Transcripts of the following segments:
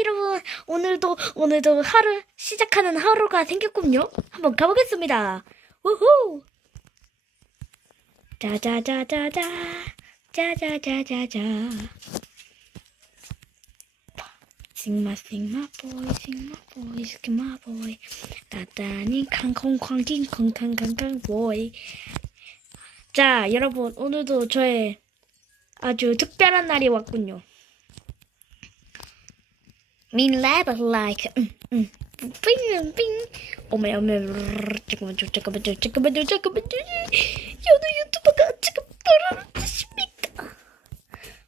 여러분. 오늘도 오늘도 하루 시작하는 하루가 생겼군요. 한번 가보겠습니다. 우후. 짜자자자자. 짜자자자자. sigma sigma boy sigma boy sigma boy 따따니 캉콩쾅 킹콩 캉캉캉 boy 자 여러분 오늘도 저의 아주 특별한 날이 왔군요 Mean level like 음, 음. 빙, 빙. 어머, 어머, 잠깐만요, 잠깐만요, 잠깐만요, 잠깐만요. 여느 유튜버가 지금 짓입니까?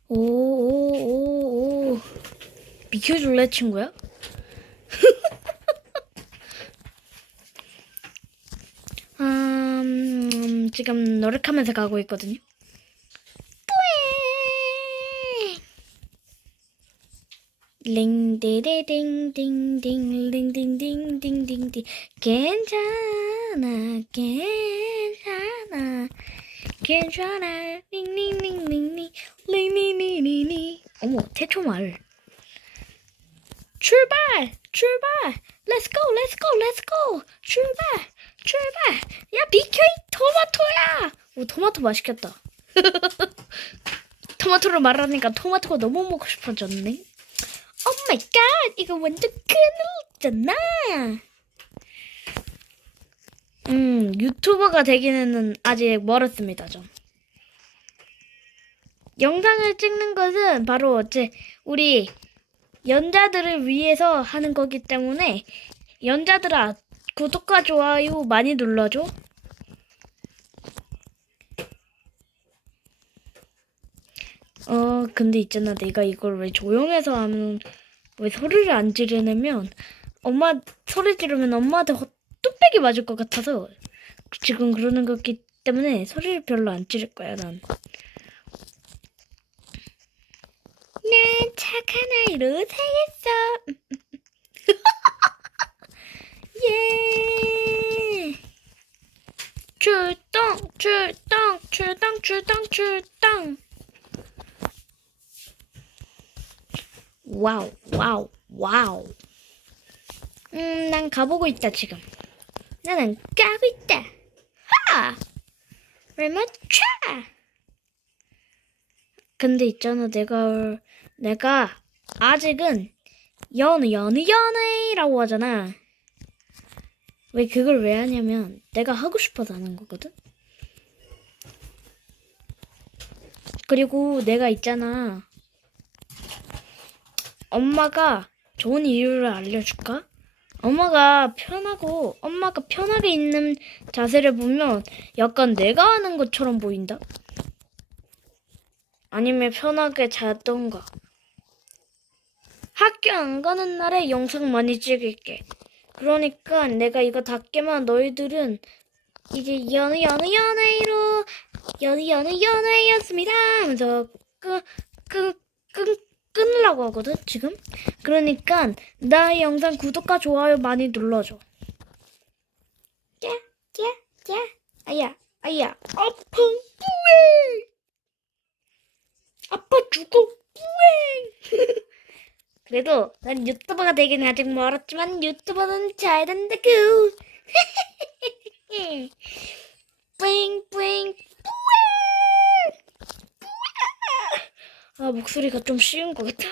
오, 오, 오, 오. 비켜줄래, 친구야? 음, 지금 노력하면서 가고 있거든요. 링디디딩딩딩 링딩딩딩딩딩. 괜찮아 괜찮아. 괜찮아. 링링링링링. 링링링링링. 어머 태초말 출발! 출발! 렛츠 고 렛츠 고 렛츠 고 출발! 출발! 야 비켜 이 토마토야! 오 토마토 맛있겠다. 토마토를 말하니까 토마토가 너무 먹고 싶어졌네 오 마이 갓 이거 완전 큰일이잖아. 음 유튜버가 되기는 아직 멀었습니다 좀. 영상을 찍는 것은 바로 어째 우리 연자들을 위해서 하는 거기 때문에 연자들아 구독과 좋아요 많이 눌러줘 어 근데 있잖아 내가 이걸 왜 조용해서 하면 왜 소리를 안 지르냐면 엄마 소리 지르면 엄마한테 헛- 뚝배기 맞을 것 같아서 지금 그러는 거기 때문에 소리를 별로 안 지를 거야 난. 난 착한 아이로 살겠어. 예. 출동, 출동, 출동, 출동, 출동. 와우, 와우, 와우. 음, 난 가보고 있다, 지금. 나는 까고 있다. 하! 얼마차! 근데 있잖아, 내가, 내가 아직은 연우, 연우, 연애라고 하잖아. 왜 그걸 왜 하냐면 내가 하고 싶어서 하는 거거든? 그리고 내가 있잖아. 엄마가 좋은 이유를 알려줄까? 엄마가 편하고 엄마가 편하게 있는 자세를 보면 약간 내가 하는 것처럼 보인다. 아니면 편하게 자던가. 학교 안 가는 날에 영상 많이 찍을게. 그러니까 내가 이거 다 깨면 너희들은 이제 연애 연애 연애로 연애 연애 연애였습니다 하면서 끄끄끄 끊으려고 하거든 지금. 그러니까 나의 영상 구독과 좋아요 많이 눌러줘. 야야야 아야 아야. 아파 뿌잉 아파 죽어 뿌잉 그래도 난 유튜버가 되기는 아직 멀었지만 유튜버는 잘 된다고. 뿌잉 뿌잉 뿌잉 아 목소리가 좀 쉬운 것 같아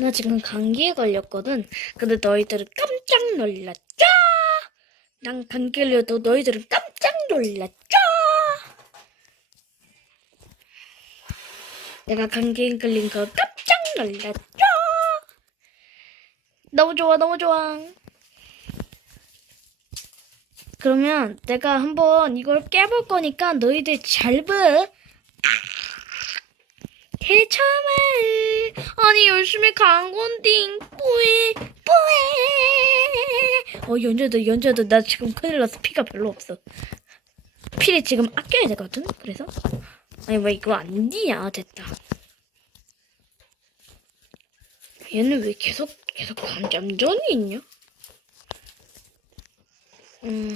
나 지금 감기에 걸렸거든 근데 너희들은 깜짝 놀랐죠? 난 감기 걸려도 너희들은 깜짝 놀랐죠? 내가 감기에 걸린 거 깜짝 놀랐죠? 너무 좋아, 너무 좋아. 그러면 내가 한번 이걸 깨볼 거니까 너희들 잘 봐. 대참을 아니 열심히 간 건딩 뿌에 뿌에 어 연자들 연자들 나 지금 큰일 났어. 피가 별로 없어. 피를 지금 아껴야 되거든? 그래서? 아니 왜 이거 안 되냐 됐다. 얘는 왜 계속 계속 감잠전이 있냐? 음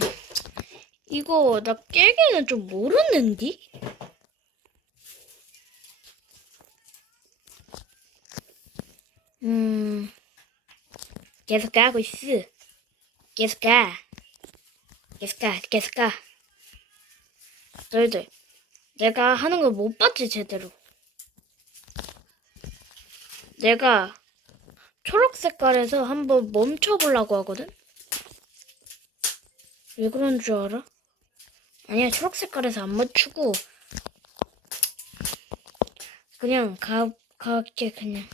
이거 나 깨기는 좀 모르는디 음, 계속 가고 있어. 계속 가. 계속 가, 계속 가. 너희들, 내가 하는 걸 못 봤지, 제대로. 내가 초록 색깔에서 한번 멈춰보려고 하거든? 왜 그런 줄 알아? 아니야, 초록 색깔에서 안 멈추고, 그냥 가, 가게, 그냥.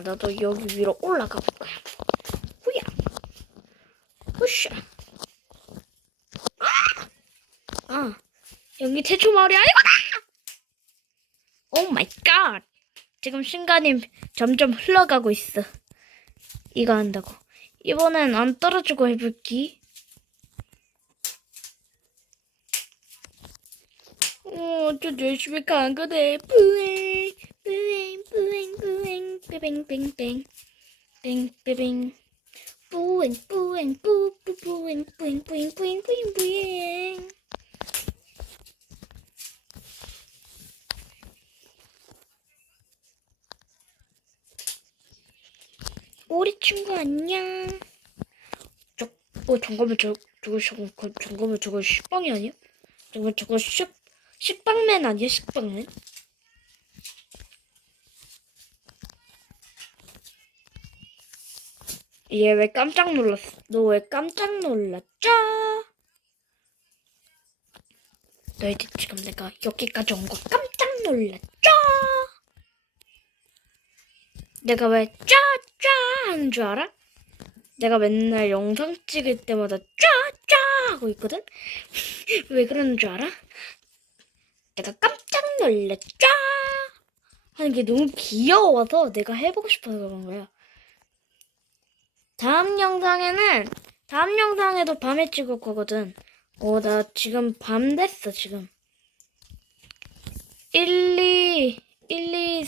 나도 여기 위로 올라가 볼 거야. 후야. 후샤. 아! 아, 여기 태초 마을이 아니구나! 오 마이 갓! 지금 순간이 점점 흘러가고 있어. 이거 한다고. 이번엔 안 떨어지고 해볼기. 어, 좀 열심히 간 거네. 뿌잉, 뺑뺑, 뺑뺑, 뿌잉, 뿌잉, 뿌, 뿌, 뿌잉, 뿌잉, 뿌잉, 뿌잉, 뿌잉, 뿌잉. 우리 친구 안녕. 저, 어, 잠깐만, 저, 저거, 저거, 그, 잠깐만, 저거 식빵이 아니야? 잠깐만, 저거 식, 식빵맨 아니야, 식빵맨? 얘 왜 깜짝 놀랐어? 너 왜 깜짝 놀랐죠? 너희들 지금 내가 여기까지 온 거 깜짝 놀랐죠? 내가 왜 짜짜 하는 줄 알아? 내가 맨날 영상 찍을 때마다 짜짜 하고 있거든? 왜 그러는 줄 알아? 내가 깜짝 놀랐죠? 하는 게 너무 귀여워서 내가 해보고 싶어서 그런 거야. 다음 영상에는 다음 영상에도 밤에 찍을 거거든. 어, 나 지금 밤 됐어, 지금. 1, 2, 1, 2,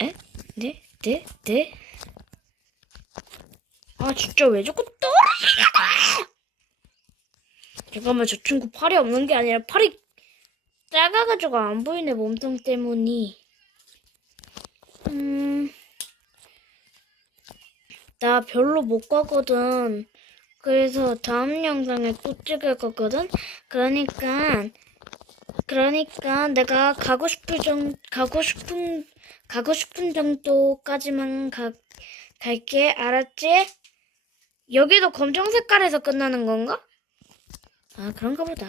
에? 네? 네? 네? 아, 진짜 왜 자꾸 떨어지냐고! 잠깐만, 저 친구 팔이 없는 게 아니라 팔이 작아가지고 안 보이네, 몸통 때문이. 음, 나 별로 못 가거든. 그래서 다음 영상에 또 찍을 거거든. 그러니까, 그러니까 내가 가고 싶을 정, 가고 싶은, 가고 싶은 정도까지만 가, 갈게. 알았지? 여기도 검정 색깔에서 끝나는 건가? 아, 그런가 보다.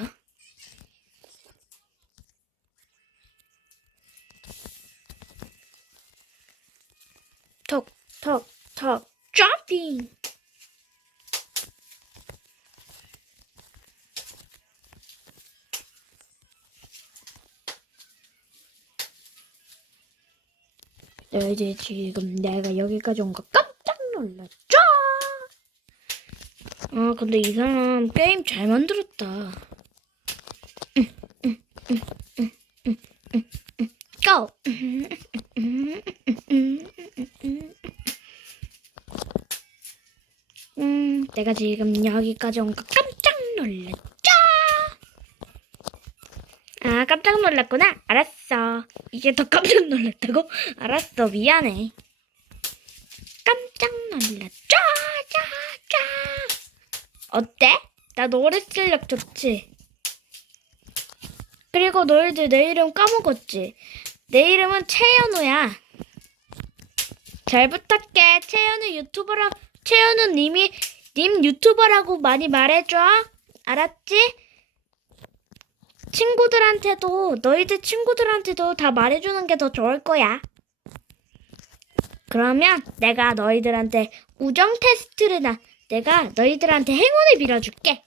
톡, 톡, 톡, 점핑! 너희들 지금 내가 여기까지 온 거 깜짝 놀랐죠? 아, 근데 이 사람 게임 잘 만들었다. 고! 음, 내가 지금 여기까지 온 거 깜짝 놀랐죠? 아, 깜짝 놀랐구나. 알았어. 이게 더 깜짝 놀랐다고? 알았어. 미안해. 깜짝 놀랐죠? 어때? 나 노래 실력 좋지? 그리고 너희들 내 이름 까먹었지? 내 이름은 최현우야. 잘 부탁해. 최현우 유튜버라, 최현우 님이, 님 유튜버라고 많이 말해줘. 알았지? 친구들한테도, 너희들 친구들한테도 다 말해주는 게 더 좋을 거야. 그러면 내가 너희들한테 우정 테스트를 나, 내가 너희들한테 행운을 빌어줄게.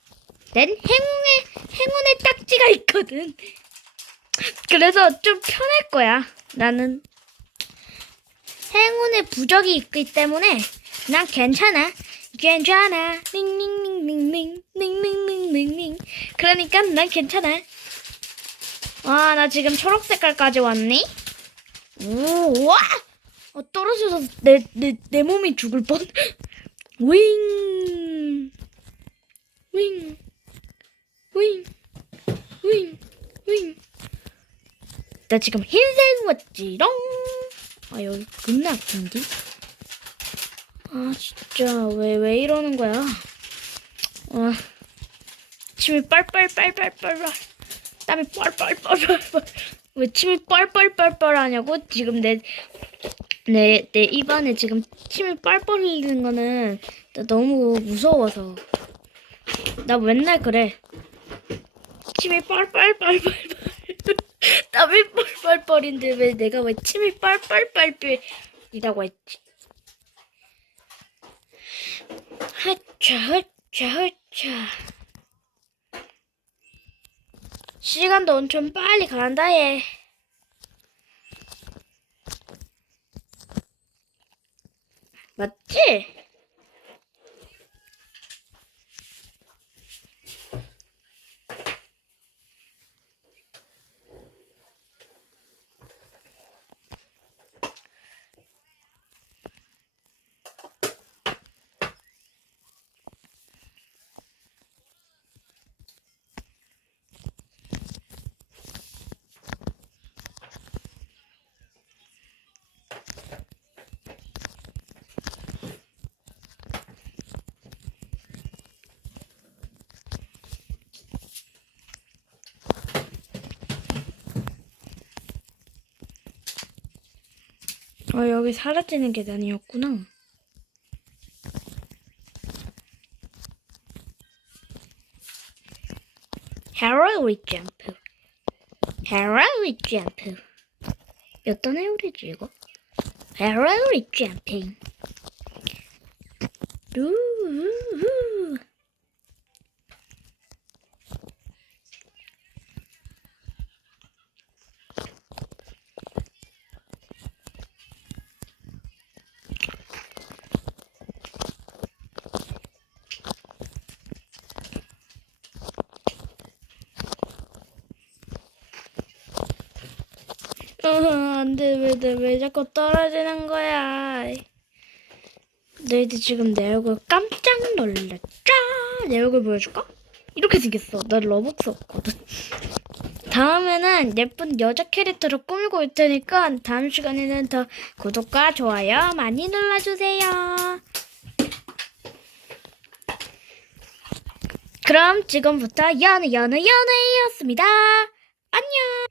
난 행운의, 행운의 딱지가 있거든. 그래서 좀 편할 거야. 나는 행운의 부적이 있기 때문에 난 괜찮아. 괜찮아. 닝닝닝닝닝. 그러니까 난 괜찮아. 와, 나 지금 초록 색깔까지 왔니? 오, 와! 어, 떨어져서 내, 내, 내 몸이 죽을 뻔. 윙! 윙! 윙! 윙! 윙! 나 지금 흰색 왔지롱. 아 여기 겁나 아픈데. 아 진짜 왜 왜 이러는 거야? 아 침이 빨빨빨빨빨빨 땀이 빨빨빨빨빨 왜 침이 빨빨빨빨 하냐고? 지금 내 내 내 입안에 지금 침이 빨빨 흘리는 거는 나 너무 무서워서. 나 맨날 그래. 침이 빨빨빨빨빨 땀이 뻘뻘뻘인데 왜 내가 왜 침이 빨빨빨빨이라고 했지? 하차 하차 하차 시간도 엄청 빨리 간다 얘 맞지? 어, 여기 사라지는 계단이었구나. 헤로이 점프. 헤로이 점프. 어떤 헤로이지 이거? 헤로이 점핑. 우우우. 어, 안 돼. 왜, 자꾸 떨어지는 거야. 너희들 지금 내 얼굴 깜짝 놀랐죠? 내 얼굴 보여줄까? 이렇게 생겼어. 나 러벅스 없거든. 다음에는 예쁜 여자 캐릭터로 꾸미고 올 테니까 다음 시간에는 더 구독과 좋아요 많이 눌러주세요. 그럼 지금부터 연우 연우 연우였습니다. 안녕.